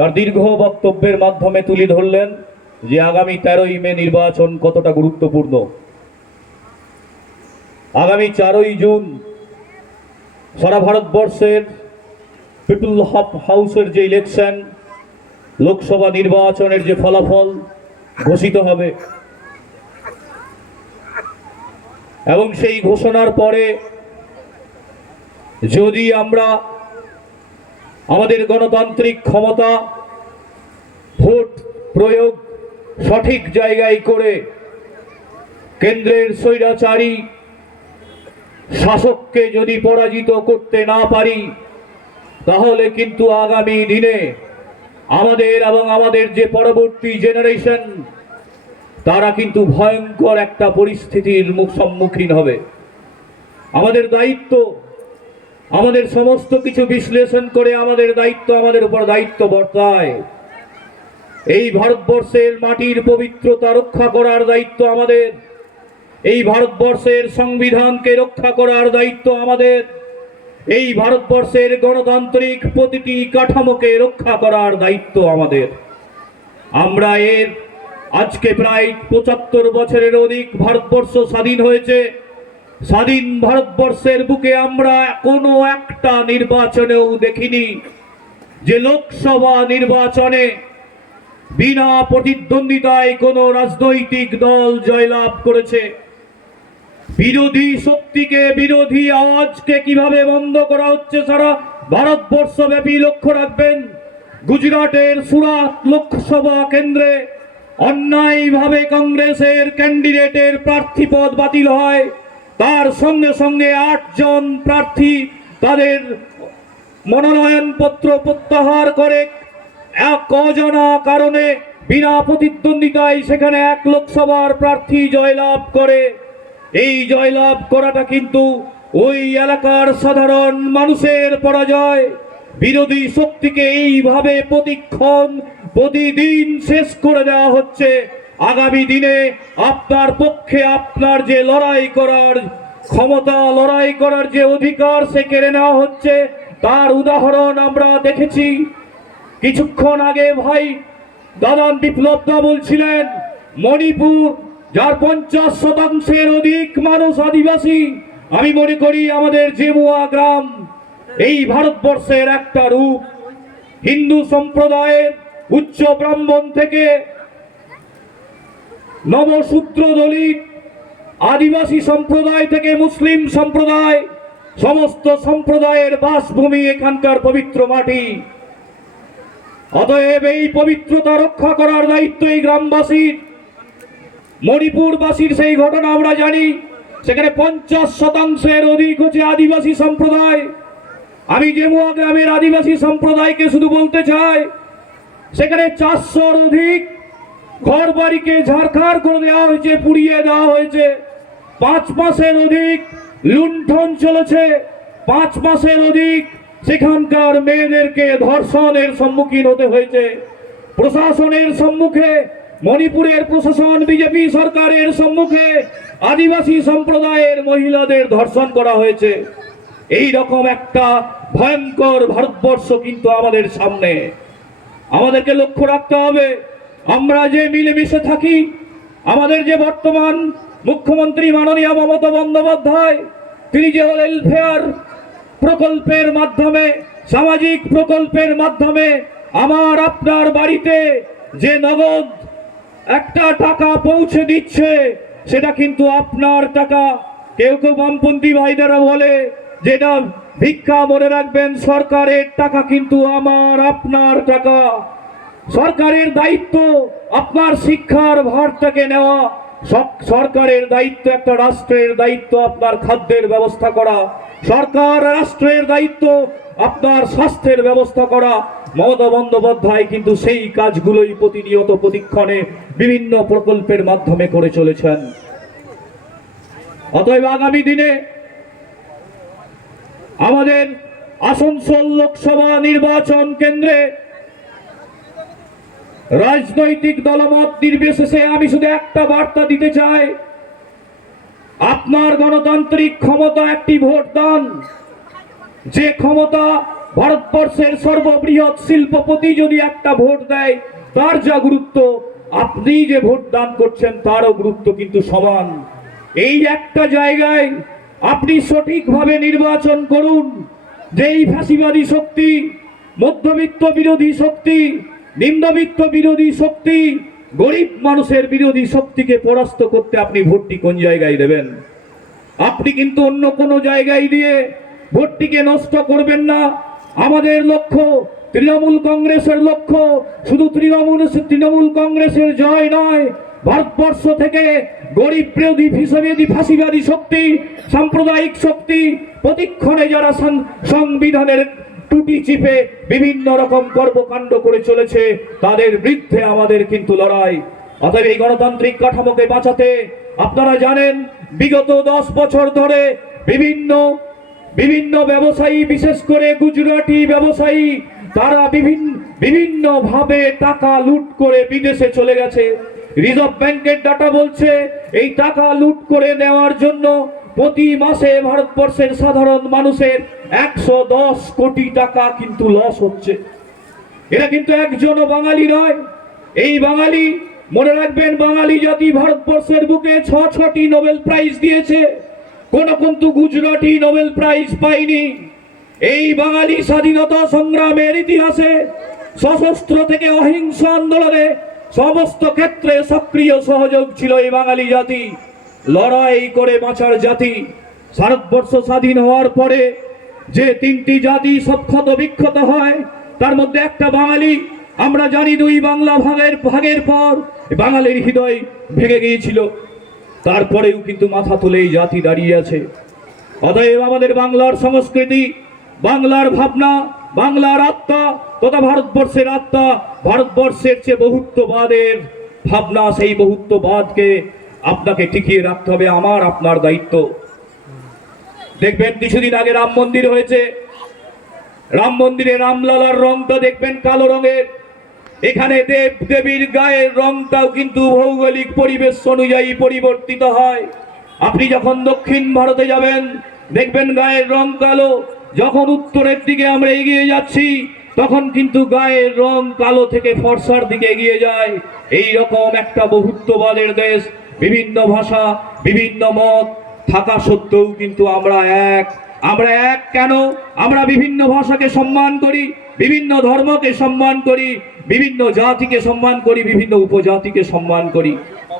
তার দীর্ঘ বক্তব্যের মাধ্যমে তুলে ধরলেন যে আগামী তেরোই মে নির্বাচন কতটা গুরুত্বপূর্ণ। আগামী চারই জুন সারা ভারতবর্ষের পিপুল হাউসের যে ইলেকশন, লোকসভা নির্বাচনের যে ফলাফল ঘোষিত হবে, এবং সেই ঘোষণার পরে যদি আমরা আমাদের গণতান্ত্রিক ক্ষমতা, ভোট প্রয়োগ সঠিক জায়গায় করে কেন্দ্রের স্বৈরাচারী শাসককে যদি পরাজিত করতে না পারি, তাহলে কিন্তু আগামী দিনে আমাদের এবং আমাদের যে পরবর্তী জেনারেশন, তারা কিন্তু ভয়ঙ্কর একটা পরিস্থিতির মুখ সম্মুখীন হবে। আমাদের দায়িত্ব আমাদের সমস্ত কিছু বিশ্লেষণ করে আমাদের দায়িত্ব আমাদের উপর দায়িত্ব বর্তায়। এই ভারতবর্ষের মাটির পবিত্রতা রক্ষা করার দায়িত্ব আমাদের। এই ভারতবর্ষের সংবিধানকে রক্ষা করার দায়িত্ব আমাদের। এই ভারতবর্ষের গণতান্ত্রিক প্রতিটি কাঠামোকে রক্ষা করার দায়িত্ব আমাদের। আমরা এর আজকে প্রায় পঁচাত্তর বছরের অধিক ভারতবর্ষ স্বাধীন হয়েছে। স্বাধীন ভারতবর্ষের বুকে আমরা কোনো একটা নির্বাচনেও দেখিনি। যে লোকসভা নির্বাচনে বিনা প্রতিদ্বন্দ্বিতায় কোনো রাজনৈতিক দল জয়লাভ করেছে। বিরোধী শক্তিকে, বিরোধী আওয়াজকে কীভাবে বন্ধ করা হচ্ছে সারা ভারতবর্ষ ব্যাপী লক্ষ্য রাখবেন। গুজরাটের সুরাট লোকসভা কেন্দ্রে অন্যায়ভাবে কংগ্রেসের ক্যান্ডিডেটের প্রার্থী পদ বাতিল হয়। তার সঙ্গে সঙ্গে আটজন প্রার্থী তাদের মনোনয়নপত্র প্রত্যাহার করে। এক অজানা কারণে বিনা প্রতিদ্বন্দ্বিতায় সেখানে এক লোকসভার প্রার্থী জয়লাভ করে। এই জয়লাভ করাটা কিন্তু ওই এলাকার সাধারণ মানুষের পরাজয়। বিরোধী শক্তিকে এইভাবে প্রতিক্ষণ, প্রতিদিন শেষ করে দেওয়া হচ্ছে। আগামী দিনে আপনার পক্ষে আপনার যে লড়াই করার ক্ষমতা, লড়াই করার যে অধিকার সে কেড়ে নেওয়া হচ্ছে, তার উদাহরণ আমরা দেখেছি। কিছুক্ষণ আগে ভাই দাদান বিপ্লব দা বলছিলেন, মণিপুর, যার পঞ্চাশ শতাংশের অধিক মানুষ আদিবাসী, আমি মনে করি আমাদের জেমুয়া গ্রাম এই ভারতবর্ষের একটা রূপ। হিন্দু সম্প্রদায়ের উচ্চ ব্রাহ্মণ থেকে নবশূদ্র দলিত আদিবাসী সম্প্রদায় থেকে মুসলিম সম্প্রদায়, সমস্ত সম্প্রদায়ের বাসভূমি এখানকার পবিত্র মাটি। অতএব এই পবিত্রতা রক্ষা করার দায়িত্ব এই গ্রামবাসীর। মণিপুরবাসীর সেই ঘটনা আমরা জানি, সেখানে পঞ্চাশ শতাংশের অধিক হচ্ছে আদিবাসী সম্প্রদায়। আমি জেমুয়া গ্রামের আদিবাসী সম্প্রদায়কে শুধু বলতে চাই, সেখানে চারশোর অধিক ঘর বাড়িকে ঝাড়খাড় করে দেওয়া হয়েছে, পুড়িয়ে দেওয়া হয়েছে। পাঁচ মাসের অধিক লুণ্ঠন চলেছে। পাঁচ মাসের অধিক সেখানকার মেয়েদেরকে ধর্ষণের সম্মুখীন হতে হয়েছে। প্রশাসনের সম্মুখে, মণিপুরের প্রশাসন, বিজেপি সরকারের সম্মুখে আদিবাসী সম্প্রদায়ের মহিলাদের ধর্ষণ করা হয়েছে। এই রকম একটা ভয়ঙ্কর ভারতবর্ষ কিন্তু আমাদের সামনে। আমাদেরকে লক্ষ্য রাখতে হবে। আমরা যে মিলেমিশে থাকি, আমাদের যে বর্তমান মুখ্যমন্ত্রী মাননীয় মমতা বন্দ্যোপাধ্যায়, তিনি যে ওয়েলফেয়ার প্রকল্পের মাধ্যমে, সামাজিক প্রকল্পের মাধ্যমে আমার আপনার বাড়িতে যে নগদ একটা টাকা পৌঁছে দিচ্ছে, সেটা কিন্তু আপনার টাকা। কেউ কেউ বামপন্থী ভাইদারা বলে যেটা ভিক্ষা মনে রাখবেন সরকারের টাকা, কিন্তু আমার আপনার টাকা। সরকারের দায়িত্ব আপনার শিক্ষার ভারটাকে নেওয়া। সরকারের দায়িত্ব একটা রাষ্ট্রের দায়িত্ব, আপনার খাদ্যের ব্যবস্থা করা। সরকার রাষ্ট্রের দায়িত্ব, আপনার স্বাস্থ্যের ব্যবস্থা করা। মমতা বন্দ্যোপাধ্যায় কিন্তু সেই কাজগুলোই প্রতিনিয়ত প্রতিক্ষণে বিভিন্ন প্রকল্পের মাধ্যমে করে চলেছেন। অতএব আগামী দিনে আমাদের আসানসোল লোকসভা নির্বাচন কেন্দ্রে রাজনৈতিক দলমত নির্বিশেষে আমি শুধু একটা বার্তা দিতে চাই। আপনার গণতান্ত্রিক ক্ষমতা একটি ভোট দান। যে ক্ষমতা ভারতবর্ষের সর্ববৃহৎ শিল্পপতি যদি একটা ভোট দেয়, তার যা গুরুত্ব, আপনি যে ভোট দান করছেন তারও গুরুত্ব কিন্তু সমান। এই একটা জায়গায় আপনি সঠিকভাবে নির্বাচন করুন। যেই ফাঁসিবাদী শক্তি, মধ্যবিত্ত বিরোধী শক্তি নিম্নবিত্ত বিরোধী শক্তি, গরিব মানুষের বিরোধী শক্তিকে পরাস্ত করতে আপনি ভোটটি কোন জায়গায় দেবেন? আপনি কিন্তু অন্য কোনো জায়গায় দিয়ে ভোটটিকে নষ্ট করবেন না। আমাদের লক্ষ্য তৃণমূল কংগ্রেসের লক্ষ্য। শুধু তৃণমূল তৃণমূল কংগ্রেসের জয় নয়, ভারতবর্ষ থেকে গরিব বিরোধী হিসেবে ফাঁসিবাদী শক্তি, সাম্প্রদায়িক শক্তি, প্রতিক্ষণে যারা সংবিধানের টুটি চিপে বিভিন্ন রকম কর্মকাণ্ড করে চলেছে। তাদের বিরুদ্ধে আমাদের কিন্তু লড়াই। অতএব এই গণতান্ত্রিক কাঠামোকে বাঁচাতে আপনারা জানেন, বিগত দশ বছর ধরে বিভিন্ন বিভিন্ন ব্যবসায়ী, বিশেষ করে গুজরাটি ব্যবসায়ী, তারা বিভিন্ন বিভিন্ন ভাবে টাকা লুট করে বিদেশে চলে গেছে। রিজার্ভ ব্যাংকের ডাটা বলছে, এই টাকা লুট করে নেওয়ার জন্য প্রতি মাসে ভারতবর্ষের সাধারণ মানুষের একশো দশ কোটি টাকা কিন্তু লস হচ্ছে। এরা কিন্তু একজনও বাঙালি নয়। এই বাঙালি, মনে রাখবেন, বাঙালি জাতি ভারতবর্ষের বুকে ছ, ছটি নোবেল প্রাইজ দিয়েছে। কোন কিন্তু গুজরাটি নোবেল প্রাইজ পায়নি। এই বাঙালি স্বাধীনতা সংগ্রামের ইতিহাসে সশস্ত্র থেকে অহিংস আন্দোলনে সমস্ত ক্ষেত্রে সক্রিয় সহযোগ ছিল এই বাঙালি জাতি। লড়াই করে বাঁচার জাতি ভারতবর্ষ স্বাধীন হওয়ার পরে যে তিনটি জাতি সক্ষত বিক্ষত হয়, তার মধ্যে একটা বাঙালি, আমরা জানি দুই বাংলা ভাগের ভাগের পর বাঙালির হৃদয় ভেঙে গিয়েছিল। তারপরেও কিন্তু মাথা তুলে এই জাতি দাঁড়িয়ে আছে। অতএব আমাদের বাংলার সংস্কৃতি, বাংলার ভাবনা, বাংলার আত্মা তথা ভারতবর্ষের আত্মা, ভারতবর্ষের চেয়ে বহুত্ববাদের ভাবনা, সেই বহুত্ববাদকে আপনাকে টিকিয়ে রাখতে হবে, আমার আপনার দায়িত্ব। দেখবেন কিছুদিন আগে রাম মন্দির হয়েছে। রাম মন্দিরে রামলালার রংটা দেখবেন কালো রঙের। এখানে দেব দেবীর গায়ের রংটাও কিন্তু ভৌগোলিক পরিবেশ অনুযায়ী পরিবর্তিত হয়। আপনি যখন দক্ষিণ ভারতে যাবেন, দেখবেন গায়ের রং কালো। যখন উত্তরের দিকে আমরা এগিয়ে যাচ্ছি, তখন কিন্তু গায়ের রং কালো থেকে ফর্সার দিকে এগিয়ে যায়। এই রকম একটা বহুত্ববাদের দেশ। বিভিন্ন ভাষা, বিভিন্ন মত, থাকা সত্ত্বেও কিন্তু আমরা এক। আমরা এক কেন? আমরা বিভিন্ন ভাষাকে সম্মান করি, বিভিন্ন ধর্মকে সম্মান করি, বিভিন্ন জাতিকে সম্মান করি, বিভিন্ন উপজাতিকে সম্মান করি।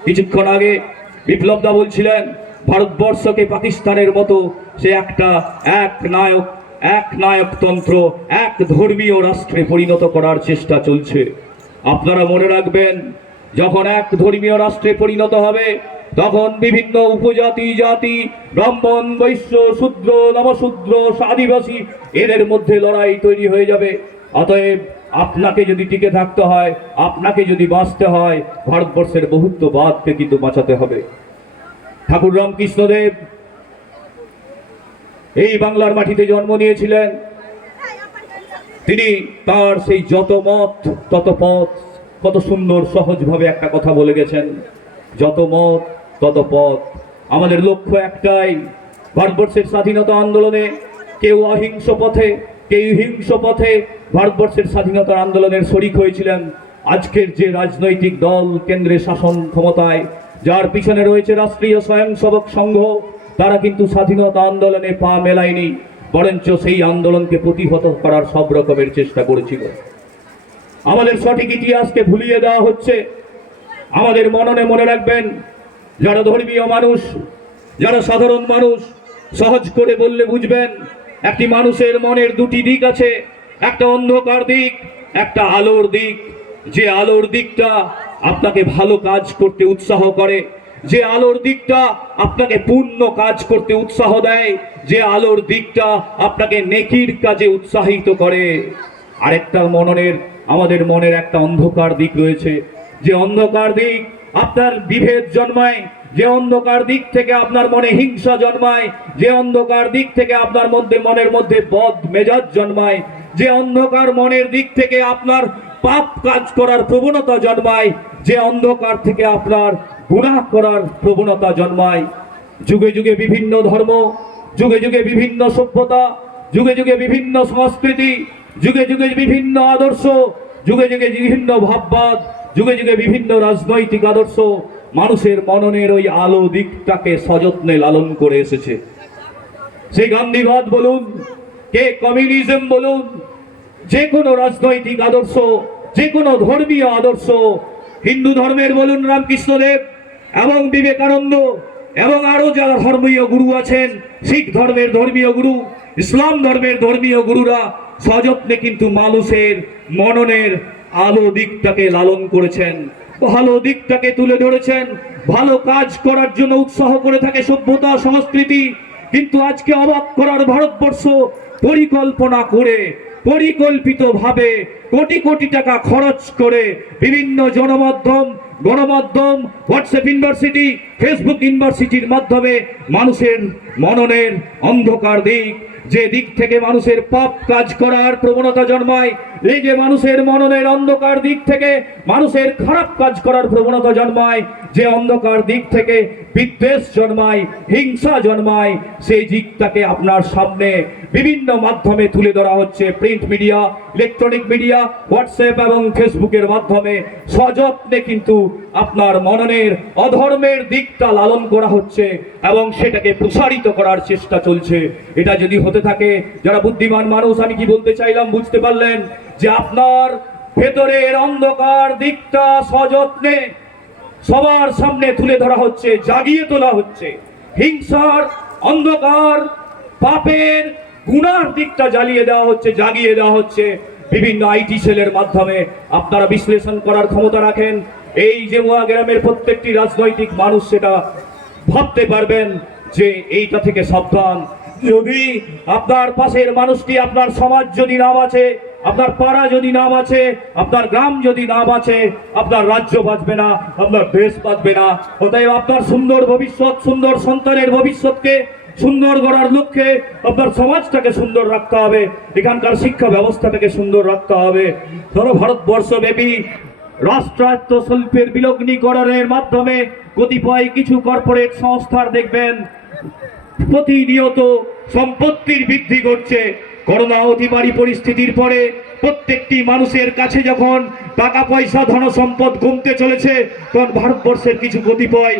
কিছুক্ষণ আগে বিপ্লবদা বলছিলেন, ভারতবর্ষকে পাকিস্তানের মতো সে একটা এক নায়ক, এক নায়কতন্ত্র, এক ধর্মীয় রাষ্ট্রে পরিণত করার চেষ্টা চলছে। আপনারা মনে রাখবেন যখন এক ধর্মীয় রাষ্ট্রে পরিণত হবে, তখন বিভিন্ন উপজাতি, জাতি, ব্রাহ্মণ, বৈশ্য, শূদ্র নমশূদ্র আদিবাসী, এদের মধ্যে লড়াই তৈরি হয়ে যাবে। অতএব আপনাকে যদি টিকে থাকতে হয়, আপনাকে যদি বাঁচতে হয়, ভারতবর্ষের বহুত্ববাদকে কিন্তু বাঁচাতে হবে। ঠাকুর রামকৃষ্ণদেব এই বাংলার মাটিতে জন্ম নিয়েছিলেন। তিনি তার সেই যত মত, তত পথ কত সুন্দর, সহজভাবে একটা কথা বলে গেছেন। যত মত, তত পথ। আমাদের লক্ষ্য একটাই, ভারতবর্ষের স্বাধীনতা আন্দোলনে কেউ অহিংস পথে, কেউ হিংস পথে ভারতবর্ষের স্বাধীনতা আন্দোলনের শরিক হয়েছিলেন। আজকের যে রাজনৈতিক দল কেন্দ্রে শাসন ক্ষমতায়, যার পিছনে রয়েছে রাষ্ট্রীয় স্বয়ংসেবক সংঘ, তারা কিন্তু স্বাধীনতা আন্দোলনে পা মেলায়নি, বরঞ্চ সেই আন্দোলনকে প্রতিহত করার সব রকমের চেষ্টা করেছিল। আমাদের সঠিক ইতিহাসকে ভুলিয়ে দেওয়া হচ্ছে। আমাদের মননে মনে রাখবেন, যারা ধর্মীয় মানুষ, যারা সাধারণ মানুষ, সহজ করে বললে বুঝবেন, একটি মানুষের মনের দুটি দিক আছে, একটা অন্ধকার দিক, একটা আলোর দিক। যে আলোর দিকটা আপনাকে ভালো কাজ করতে উৎসাহ করে, যে আলোর দিকটা আপনাকে পূর্ণ কাজ করতে উৎসাহ দেয়, যে আলোর দিকটা আপনাকে নেকির কাজে উৎসাহিত করে। আরেকটা মননের আমাদের মনের একটা অন্ধকার দিক রয়েছে। যে অন্ধকার দিক আপনার বিভেদ জন্মায়, যে অন্ধকার দিক থেকে আপনার মনে হিংসা জন্মায়, যে অন্ধকার দিক থেকে আপনার মধ্যে মনের মধ্যে বদ মেজাজ জন্মায়, যে অন্ধকার মনের দিক থেকে আপনার পাপ কাজ করার প্রবণতা জন্মায়, যে অন্ধকার থেকে আপনার গুনাহ করার প্রবণতা জন্মায়। যুগে যুগে বিভিন্ন ধর্ম, যুগে যুগে বিভিন্ন সভ্যতা, যুগে যুগে বিভিন্ন সংস্কৃতি যুগে যুগে বিভিন্ন আদর্শ, যুগে যুগে বিভিন্ন ভাববাদ, যুগে যুগে বিভিন্ন রাজনৈতিক আদর্শ, মানুষের মননের ওই আলো দিকটাকে সযত্নে লালন করে এসেছে। সেই গান্ধীবাদ বলুন, কে কমিউনিজম বলুন, যে কোনো রাজনৈতিক আদর্শ, যে কোনো ধর্মীয় আদর্শ, হিন্দু ধর্মের বলুন রামকৃষ্ণদেব এবং বিবেকানন্দ এবং আরও যারা ধর্মীয় গুরু আছেন, শিখ ধর্মের ধর্মীয় গুরু, ইসলাম ধর্মের ধর্মীয় গুরুরা সযত্নে কিন্তু মানুষের মননের আলো দিকটাকে লালন করেছেন। ভালো দিকটাকে তুলে ধরেছেন। ভালো কাজ করার জন্য উৎসাহ করে থাকে সভ্যতা, সংস্কৃতি। কিন্তু আজকে অবাক করার ভারতবর্ষ পরিকল্পনা করে, পরিকল্পিতভাবে কোটি কোটি টাকা খরচ করে বিভিন্ন জনমাধ্যম গণমাধ্যম হোয়াটসঅ্যাপ ইউনিভার্সিটি ফেসবুক ইউনিভার্সিটির মাধ্যমে মানুষের মননের অন্ধকার দিক, যে দিক থেকে মানুষের পাপ কাজ করার প্রবণতা জন্মায়, এই যে মানুষের মননের অন্ধকার দিক থেকে মানুষের খারাপ কাজ করার প্রবণতা জন্মায়, যে অন্ধকার দিক থেকে বিদ্বেষ জন্মায়, হিংসা জন্মায়, সেই দিকটাকে আপনার সামনে বিভিন্ন মাধ্যমে তুলে ধরা হচ্ছে। Print media, electronic media WhatsApp এবং ফেসবুকের মাধ্যমে সযত্নে কিন্তু আপনার মননের অধর্মের দিকটা লালন করা হচ্ছে এবং সেটাকে প্রসারিত করার চেষ্টা চলছে। এটা যদি হতে থাকে, যারা বুদ্ধিমান মানুষ, আমি কি বলতে চাইলাম বুঝতে পারলেন? যে আপনার ভেতরের অন্ধকার দিকটা সযত্নে সবার সামনে তুলে ধরা হচ্ছে, জাগিয়ে তোলা হচ্ছে। হিংসার, অন্ধকার, পাপের গুণার দিকটা জ্বালিয়ে দেওয়া হচ্ছে, জাগিয়ে দেওয়া হচ্ছে। বিভিন্ন আইটি সেলের মাধ্যমে আপনারা বিশ্লেষণ করার ক্ষমতা রাখেন। এই যে মোয়া গ্রামের প্রত্যেকটি রাজনৈতিক মানুষ সেটা ভাবতে পারবেন যে এইটা থেকে সাবধান। যদি আপনার পাশের মানুষটি আপনার সমাজ যদি নাম আছে, আপনার পাড়া যদি নাম আছে, আপনার গ্রাম যদি নাম আছে, আপনার রাজ্য বাঁচবে না, আপনার দেশ বাঁচবে না। অতএব আপনার সুন্দর ভবিষ্যৎ, সুন্দর সন্তানের ভবিষ্যৎকে সুন্দর গড়ার লক্ষ্যে আপনার সমাজটাকে সুন্দর রাখতে হবে। এখানকার শিক্ষা ব্যবস্থাটাকে সুন্দর রাখতে হবে। ধরো ভারতবর্ষ ব্যাপী রাষ্ট্রায়ত্ত শিল্পের বিলগ্নীকরণের মাধ্যমে কতিপয় কিছু কর্পোরেট সংস্থার দেখবেন, প্রতিনিয়ত সম্পত্তির বৃদ্ধি ঘটছে। করোনা অতিমারী পরিস্থিতির পরে প্রত্যেকটি মানুষের কাছে যখন টাকা পয়সা ধন সম্পদ কমতে চলেছে, তখন ভারতবর্ষের কিছু কতিপয়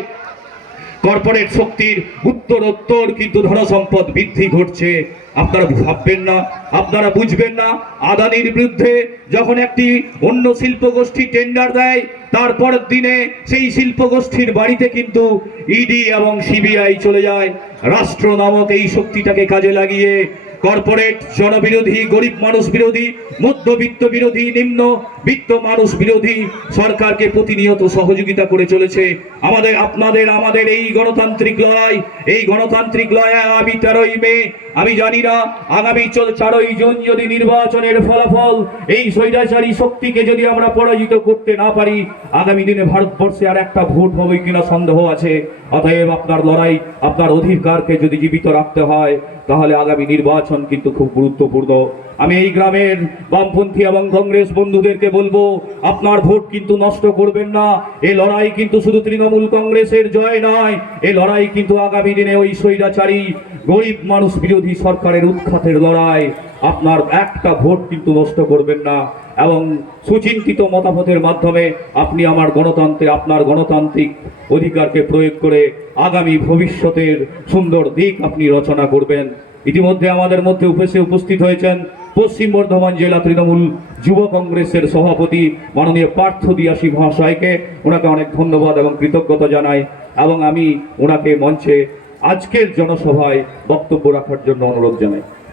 কর্পোরেট শক্তির উত্তরোত্তর কিন্তু ধনসম্পদ বৃদ্ধি ঘটছে। আপনারা ভাববেন না, আপনারা বুঝবেন না, আদানির বিরুদ্ধে যখন একটি অন্য শিল্প গোষ্ঠী টেন্ডার দেয়, তারপরের দিনে সেই শিল্পগোষ্ঠীর বাড়িতে কিন্তু ইডি এবং সিবিআই চলে যায়। রাষ্ট্র নামক এই শক্তিটাকে কাজে লাগিয়ে কর্পোরেট জনবিরোধী, গরিব মানুষ বিরোধী, মধ্যবিত্ত বিরোধী, নিম্ন বিত্ত মানুষ বিরোধী সরকারকে প্রতিনিয়ত সহযোগিতা করে চলেছে। আমাদের, আপনাদের, আমাদের এই গণতান্ত্রিক লড়াই, এই গণতান্ত্রিক লড়াই আমি তেরোই মে আমি জানি না, আগামী চল চারই জুন যদি নির্বাচনের ফলাফল, এই স্বৈরাচারী শক্তিকে যদি আমরা পরাজিত করতে না পারি, আগামী দিনে ভারতবর্ষে আর একটা ভোট হবে কিনা সন্দেহ আছে। অতএব আপনার লড়াই, আপনার অধিকারকে যদি জীবিত রাখতে হয়, তাহলে আগামী নির্বাচন কিন্তু খুব গুরুত্বপূর্ণ। আমি এই গ্রামের বামপন্থী এবং কংগ্রেস বন্ধুদেরকে বলব, আপনার ভোট কিন্তু নষ্ট করবেন না। এই লড়াই কিন্তু শুধু তৃণমূল কংগ্রেসের জয় নয় এই লড়াই কিন্তু আগামী দিনে ওই স্বৈরাচারী, গরিব মানুষ বিরোধী সরকারের উৎখাতের লড়াই। আপনার একটা ভোট কিন্তু নষ্ট করবেন না এবং সুচিন্তিত মতামতের মাধ্যমে আপনি আমার গণতন্ত্রে, আপনার গণতান্ত্রিক অধিকারকে প্রয়োগ করে আগামী ভবিষ্যতের সুন্দর দিক আপনি রচনা করবেন। ইতিমধ্যে আমাদের মধ্যে উপস্থিত হয়েছেন পশ্চিম বর্ধমান জেলা তৃণমূল যুব কংগ্রেসের সভাপতি মাননীয় পার্থ দিয়াসী মহাশয়কে ওনাকে অনেক ধন্যবাদ এবং কৃতজ্ঞতা জানাই এবং আমি ওনাকে মঞ্চে আজকের জনসভায় বক্তব্য রাখার জন্য অনুরোধ জানাই।